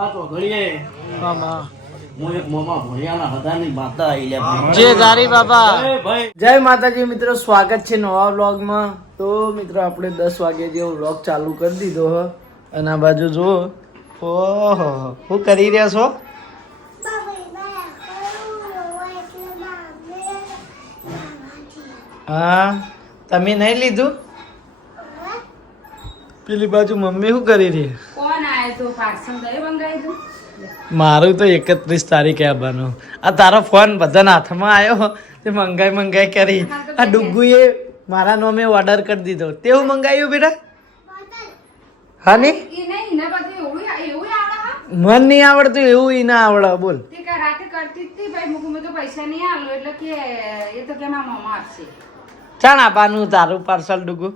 આ તો ઘડીએ મામા હું એક મોમાં ભણ્યાના હદાની માતા આઈ લે જય ધારી બાબા ભાઈ જય માતાજી મિત્રો, સ્વાગત છે નવા વ્લોગમાં. તો મિત્રો આપણે 10 વાગે જેવો વ્લોગ ચાલુ કરી દીધો હ. અને આ બાજુ જુઓ, ઓહો શું કરી રહ્યા છો? હા, તમે નહીં લીધું? પેલી બાજુ મમ્મી શું કરી રહી? કોણ આયો તો પાર્સલ દહીં મંગાવી દઉં? મારું તો 31 તારીખે આવવાનું. આ તારો ફોન બધાના હાથમાં આવ્યો તે મંગાઈ કરી. આ ડુગ્ગુએ મારા નામે ઓર્ડર કરી દીધો. તેવું મંગાવ્યું બેટા? હા નહીં, ઈ નહીં ને બધું એવું આવડે હા? મન નહીં આવડતું એવું ઈ ના આવડે. બોલ. તે કા રાતે કરતી જ તી ભાઈ મુકું તો પૈસા નહીં આલો એટલે કે એ તો કે મારા મમ્મા આપશે. ચાણ આપવાનું તારું પાર્સલ ડુગ્ગુ?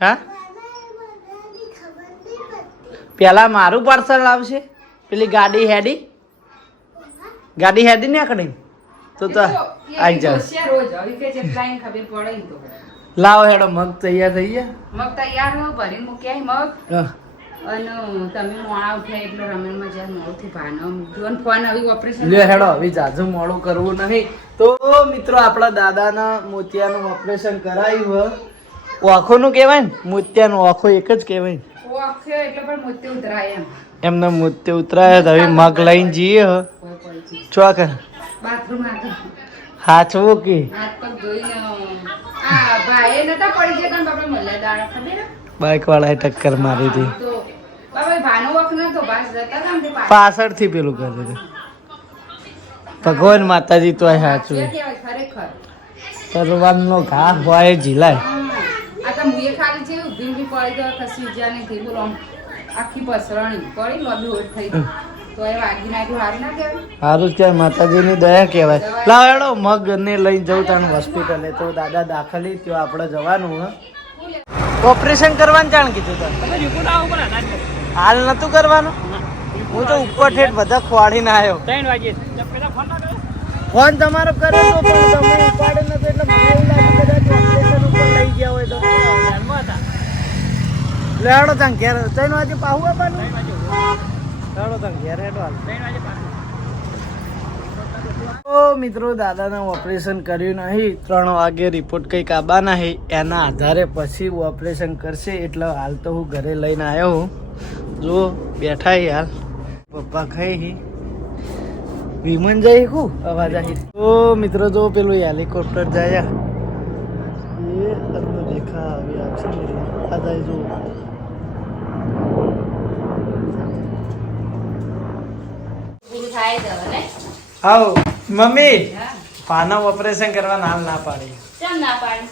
હા, પેલા મારું પાર્સલ આવશે. પેલી ગાડી હેડી ને આકડી તો આવી જાવ. રોજ હવે કે છે લાઈન ખબર પડે ઈ તો. લાવો હેડો, મગ તૈયાર થઈ ગયા. મગ તૈયાર હો ભરીને મૂક્યા મગ. હા. અને તમે મોણા ઉઠ્યા એટલે રમણમાં જ્યાં મોડું ભાનો મૂક્યું અને ફોન હવે ઓપરેશન લ્યો હેડો, હવે જાજુ મોડું કરવું નહીં. તો મિત્રો આપણા દાદાના મોતિયાનું ઓપરેશન કરાયું હ. આંખોનું કહેવાય ને, મોતિયાનું આંખો એક જ કહેવાય. ઓખ્યો એટલે પણ મોતી ઉતરાય એમ. એમને મોતિયા ઉતરાય તો હવે મગ લઈને જઈએ હ. ચોક બાથરૂમ આગળ હાચવું કે હાથ પગ ધોઈને આ ભાઈ નતા પડી ગયા કારણ બાપા મળ્યા દાડા ખબર હે? બાઈક વાળાએ ટક્કર મારી હતી. તો બાપા ભાનો વખ નતો બાસ જતા હતા ને તે પાછળથી પેલું કરી દીધું. ભગવાન માતાજી તો હાચું. જે કહેવાય ખરેખર તરવારનો ઘા હોય ઝીલાય. આ તો મુએ ખાલી છે ઊભી ઊભી પડી ગયો કસી જ્યાં નહીં બોલો આમ આખી પસરણી પડી લોબી ઓટ થઈ ગઈ. તો એ વાગી નાખ્યું હારું ના કહેવાય? સારું છે, માતાજીની દયા કહેવાય. લાવ હેડો મગ ને લઈને જવું તાણ હોસ્પિટલે. તો દાદા દાખલી ત્યાં આપણે જવાનું હ. ઓપરેશન કરવાનું જાણ કીધું તને? હાલ નતું કરવાનું? હું તો ઉપર ઠેઠ બધા ખોવાડીને આવ્યો. 3 વાગે ફોન તમારો કર્યો તો પણ તમે ઉપાડે નતો એટલે મને એવું લાગ્યું કદાચ ઓપરેશન ઉપર લઈ ગયા હોય તો. લેડો તાણ ઘેર 3 વાગે પાહું આપવાનું? લેડો તાણ ઘેર હેડો હાલ. તો મિત્રો દાદાને ઓપરેશન કર્યું નહીં. 3 વાગે રિપોર્ટ કંઈક આવવાના છે, એના આધારે પછી ઓપરેશન કરશે. એટલે હાલ તો હું ઘરે લઈને આવ્યો હું. જો બેઠા હાલ પપ્પા ખાઈ વિમન જાય હું અવાજ આવી. તો મિત્રો જો પેલું હેલિકોપ્ટર જાય એ તમને દેખા આવી આપશે ને આ જાય જો. પૂરું થાય છે હવે ને? આવો મમ્મી, હા પાના ઓપરેશન કરવા નામ ના પાડી. કેમ ના પાડી?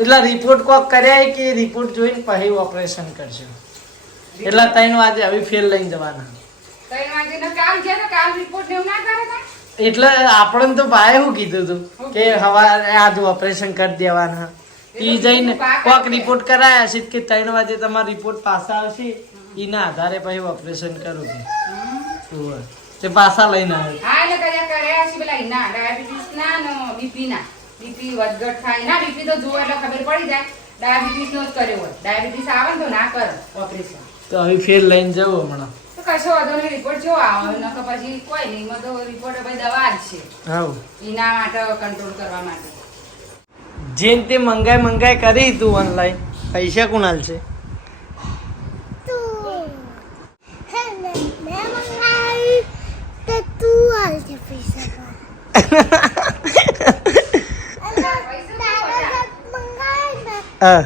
એટલે રિપોર્ટ કોક કર્યા કે રિપોર્ટ જોઈને પછી ઓપરેશન કરશે. એટલે 3 વાગે હવે ફેલ લઈને જવાના. 3 વાગે ને કાલ છે ને કાલ રિપોર્ટ એવું ના કરે ને? એટલે આપણને તો ભાઈ શું કીધું હતું કે સવારે આજ ઓપરેશન કરી દેવાના. ઈ જઈને કોક રિપોર્ટ કરાયા છે કે 3 વાગે તમારો રિપોર્ટ પાછા આવશે, એના આધારે પછી ઓપરેશન કરું તે પાછા લઈને આવે. હા એટલે કર્યા છે પેલા ના ડાયાબિટીસ ના ને બીપી ના. બીપી વધઘટ થાય ના, બીપી તો જુઓ એટલે ખબર પડી જાય. ડાયાબિટીસ નો જ કર્યો હોય. ડાયાબિટીસ આવે ને તો ના કરે ઓપરેશન. તો હવે ફેર લઈને જવું હમણાં. તો કશો વાંધો નહીં, રિપોર્ટ જો આવે ન તો પછી કોઈ નહીં. એમાં તો રિપોર્ટ ભાઈ દવા જ છે હા, એના માટે કંટ્રોલ કરવા માટે. જેમ તે મંગાઈ કરી તું ઓનલાઈન, પૈસા કોણ હાલશે? હા,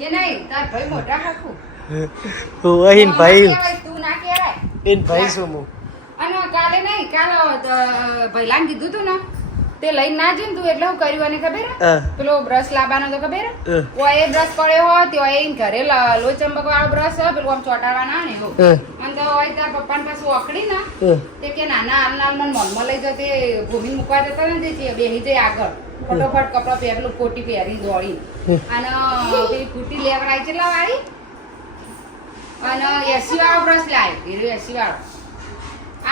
એ નહીં તાર ભાઈ મોટા હાકું વહીન ભાઈ તું ના કહેવાય. બેન ભાઈ શું હું અને કાલે નહીં કાલે ભૈલાને કીધું તું ને તે લઈને ના જઈને તું એટલે હું કર્યું અને ખબર હે? પેલો બ્રશ લાવવાનો તો ખબર હે? ઓય બ્રશ પડ્યો હોય તો એ ઘરે લો ચંપક વાળો બ્રશ હોય પેલું આમ ચોટાડવાના ને એવું. અને તો હોય તાર પપ્પાને પાછું ઓકડી ને તે કે નાના હાલના મને મોલમાં લઈ જતે ભૂમિ મૂકવા જતા ને તે બેહી જાય આગળ ફટોફટ કપડા પહેરેલું કોટી પહેરી દોડી અને પેલી ફૂટી લેવડાઈ ચેલા વાળી અને 80 વાળો બ્રશ લાવી 80 વાળો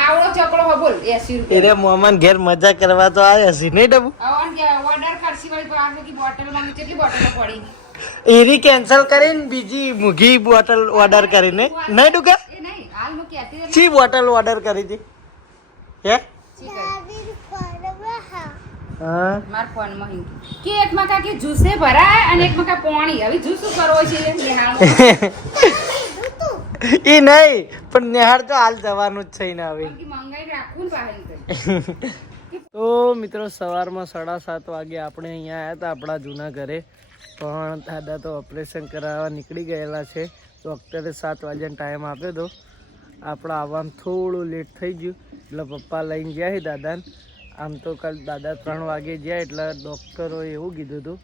આવડો ચકડો હો બોલ 80 રૂપિયા એને મોમન ઘેર મજા કરવા તો આવ્યા છે નહીં ડબુ ઓન કે ઓર્ડર કરસી વાળી તો આપણે કી બોટલમાં કેટલી બોટલો પડી એરી કેન્સલ કરીને બીજી મૂઘી બોટલ ઓર્ડર કરીને નહીં ડુકા એ નહીં હાલ હું કહેતી હતી ચી બોટલ ઓર્ડર કરી હતી હે હા માર ફોનમાં હિંકી કે એક મકા કે જ્યુસે ભરાય અને એક મકા પાણી હવે જ્યુસ શું કરવો છે નિહાળ ઈ નહીં પણ નિહાળ તો હાલ જવાનું જ છે ને હવે કે મંગાઈ રાખું પાહે તો મિત્રો સવારમાં 7:30 વાગે આપણે અહીંયા આવ્યા હતા આપણા જૂના ઘરે પણ દાદા તો ઓપરેશન કરાવવા નીકળી ગયેલા છે ડૉક્ટરે 7 વાગ્યાનો ટાઈમ આપ્યો હતો આપણે આવવામાં થોડું લેટ થઈ ગયું એટલે પપ્પા લઈને ગયા છે દાદાને આમ તો કાલ દાદા 3 વાગે ગયા એટલે ડૉક્ટરોએ એવું કીધું હતું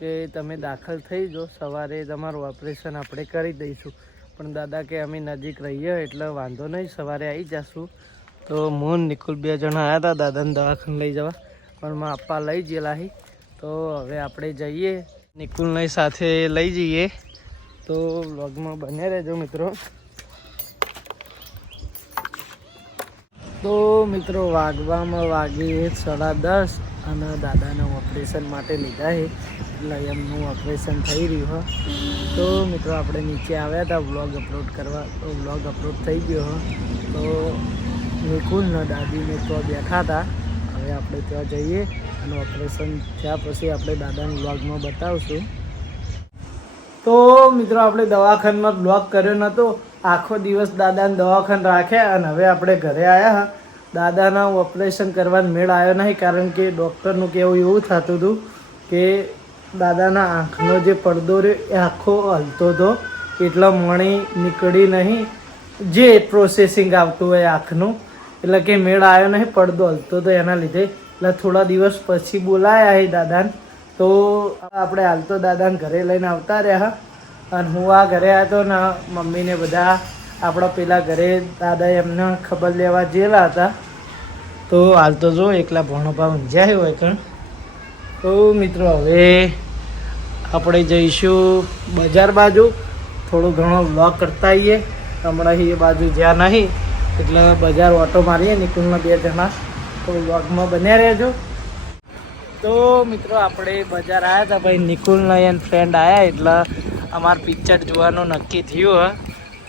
કે તમે દાખલ થઈ જાઓ સવારે તમારું ઓપરેશન આપણે કરી દઈશું પણ દાદા કે અમે નજીક રહીએ એટલે વાંધો નહીં સવારે આવી જશું તો હું નિકુલ 2 જણા આવ્યા હતા દાદાને દવાખાને લઈ જવા પણ મારા પપ્પા લઈ ગયેલા છે તો હવે આપણે જઈએ નિકુલને સાથે લઈ જઈએ તો વ્લોગમાં બને રહેજો મિત્રો તો મિત્રો વાગવામાં વાગી 10:30 અને દાદાના ઓપરેશન માટે લીધા છે એટલે એમનું ઓપરેશન થઈ રહ્યું હોય તો મિત્રો આપણે નીચે આવ્યા હતા વ્લોગ અપલોડ કરવા તો વ્લોગ અપલોડ થઈ ગયો તો નિકુલના દાદીને તો બેઠા હતા હવે આપણે ત્યાં જઈએ અને ઓપરેશન થયા પછી આપણે દાદાના વ્લોગમાં બતાવશું તો મિત્રો આપણે દવાખાનામાં બ્લોગ કર્યો નહોતો આખો દિવસ દાદાને દવાખાને રાખ્યા અને હવે આપણે ઘરે આવ્યા દાદાના ઓપરેશન કરવાનો મેળ આવ્યો નહીં કારણ કે ડૉક્ટરનું કહેવું એવું થતું હતું કે દાદાના આંખનો જે પડદો રહ્યો એ આખો હલતો હતો એટલા મણી નીકળી નહીં જે પ્રોસેસિંગ આવતું હોય આંખનું એટલે કે મેળ આવ્યો નહીં પડદો હલતો હતો એના લીધે એટલે થોડા દિવસ પછી બોલાયા એ દાદાને તો આપણે હાલ તો દાદાને ઘરે લઈને આવતા રહ્યા અને હું આ ઘરે આવ્યો ને મમ્મીને બધા આપણા પેલા ઘરે દાદા એમને ખબર લેવા ગયેલા હતા તો હાલ તો જો એકલા ભણોભા ઊંઝાય હોય કણ તો મિત્રો હવે આપણે જઈશું બજાર બાજુ થોડો ઘણો વ્લોગ કરતા આવીએ હમણાં એ બાજુ જ્યાં નહીં એટલે બજાર ઓટો મારીએ નિકુલના 2 જણા તો વ્લોગમાં બન્યા રહેજો તો મિત્રો આપણે બજાર આવ્યા હતા ભાઈ નિકુલના એન ફ્રેન્ડ આવ્યા એટલે અમારે પિક્ચર જોવાનું નક્કી થયું હા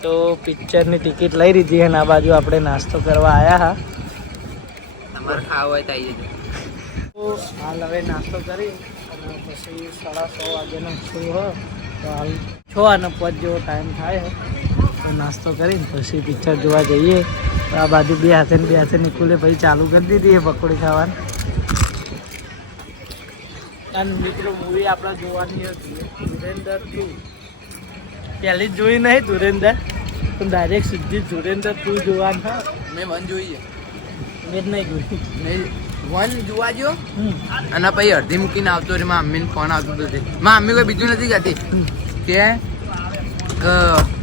તો પિક્ચરની ટિકિટ લઈ લીધી અને આ બાજુ આપણે નાસ્તો કરવા આવ્યા હા તમારે ખાવા હોય તો આવી જજો તો હાલ હવે નાસ્તો કરી અને પછી 6:30 વાગ્યાનો શો હોય તો હાલ 6 અને 5 જેવો ટાઈમ થાય તો નાસ્તો કરીને પછી પિક્ચર જોવા જઈએ તો આ બાજુ 2 હાથે નિકુલે ભાઈ ચાલુ કરી દીધી એ પકોડી ખાવાની અને મિત્રો મૂવી આપણે જોવાની હતી ધુરેન્દર 2 પહેલી જ જોઈ નહીં ધુરેન્દર પણ ડાયરેક્ટ સીધી ધુરેન્દર 2 જોવાનું હા મેં વન જોઈએ મેં જ નહીં જોઈ મેં વન જોવા જો અને પછી અડધી મૂકીને આવતો રે મારા મમ્મીને ફોન આવતો હતો મારા મમ્મી કોઈ બીજું નથી કહેતી કે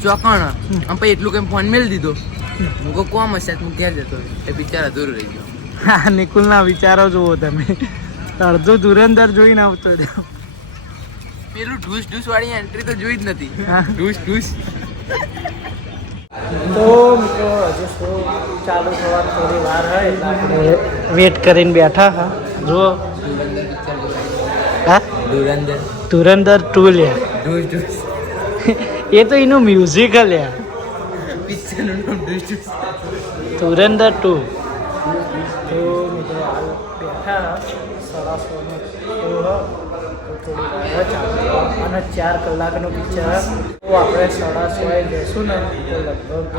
ચોકણ અને પછી એટલું કંઈ ફોન મેળ દીધો હું કહું કોમ હશે હું ઘેર જતો એ પિક્ચર અધૂરું રહી ગયો હા નિકુલના વિચારો જુઓ તમે અડધો ધુરંધર જોઈને આવતો રહ્યો પેલું ઢૂસ વાળી એન્ટ્રી તો જોઈ જ નથી ઢૂસ તો મિત્રો હજુ શો ચાલુ થવાની થોડી વાર હોય એટલે આપણે વેટ કરીને બેઠા હા જુઓ હા ધુરંદર ધુરંધર 2 લ્યા ઢૂસ એ તો એનું મ્યુઝિક લ્યા પિક્ચરનું નામ ઢૂસ ધુરંધર 2 તો મિત્રો હાલ બેઠા 6:30 તો થોડી વાર ચાલુ અને 4 કલાકનું પિક્ચર તો આપણે 6:30 જઈશું ને તો લગભગ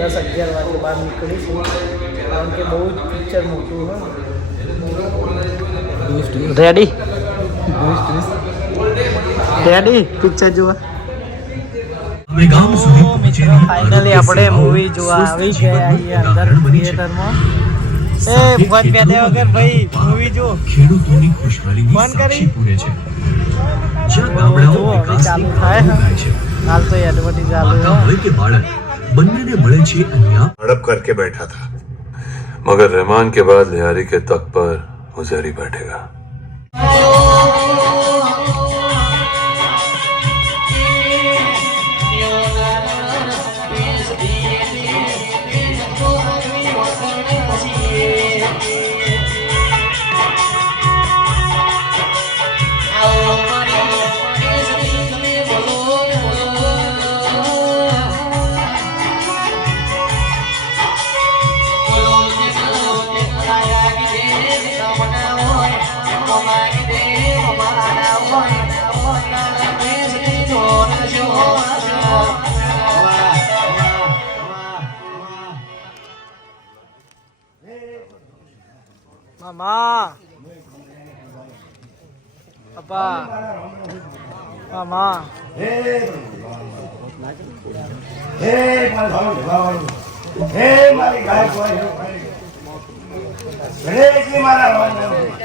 10-11 વાગે બહાર નીકળીશું કારણ કે બહુ જ પિક્ચર મોટું હોય રેડી રેડી પિક્ચર જોવા ફાઇનલી આપણે મૂવી જોવા આવી ગયા અહીંયા અંદર થિયેટરમાં એ ફોન પેદે વગર ભાઈ મૂવી જો ખેડૂતોની ખુશહાલીની ફોન કરી સાક્ષી પૂરે છે જ્યાં જો ગામડાઓ હવે વિકાસની ચાલુ થાય થાય છે હાલ તો એડવર્ટીઝ ચાલુ માતા હોય કે બાળક બંનેને મળે છે અહીંયા हड़प करके बैठा था मगर रहमान के बाद लिहारी के तख्त पर मुजहरी बैठेगा બાપા મામા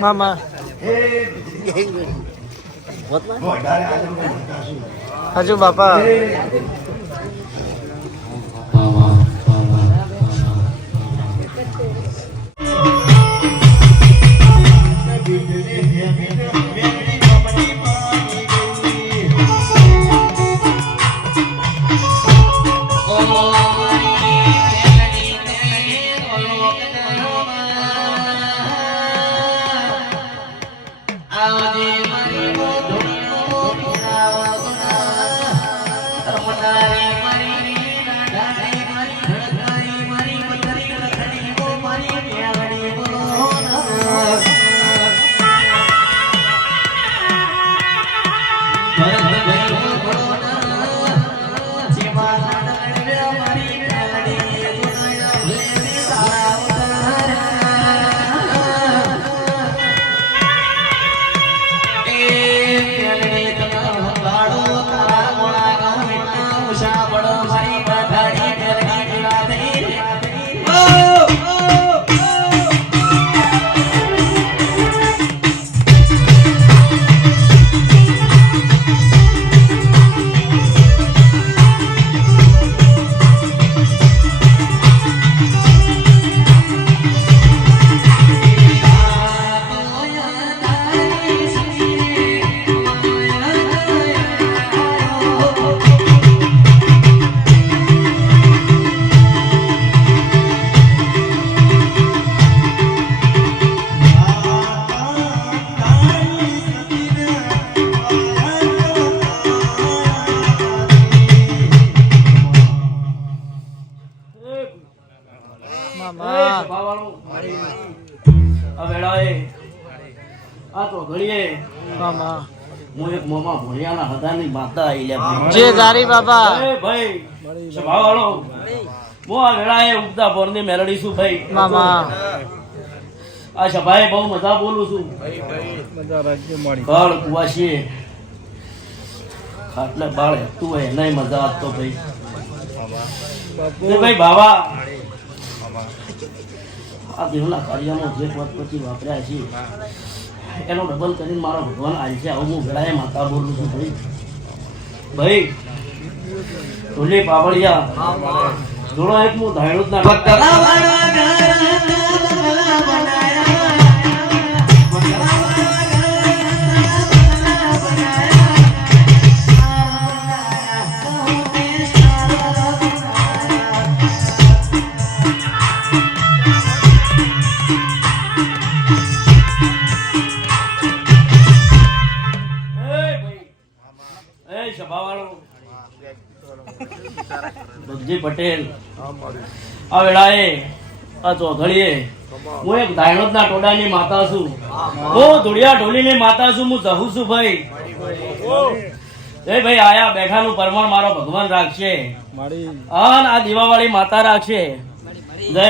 મામા હજુ બાપા જે તારી બાપા ભાઈ સભાવાળો હું આ વેળાએ ઉગતા બોરની મેલડી છું ભાઈ મામા આ સભાએ બહુ મજા બોલું છું બાળ કુવાશીએ ખાટલે બાળ હેતું હોય એને મજા આપતો ભાઈ ભાઈ બાવા આ દેવના કાર્યમાં જે પદ પછી વાપર્યા છે એનો ડબલ કરીને મારો ભગવાન આલ છે આવું હું વેળાએ માતા બોલું છું ભાઈ ભાઈ ઢોલી પાવડિયા જોડો એક હું ધાયણું જ ના ભગજી પટેલ આ વેળાએ આ ચોઘડીએ હું એક ધાયણોદના ટોડાની માતા છું હું ધુડિયા ઢોલીની માતા છું હું જહું છું ભાઈ એ ભાઈ આયા બેઠાનું પરમાણ મારો ભગવાન રાખશે અને આ દીવાવાળી માતા રાખશે જય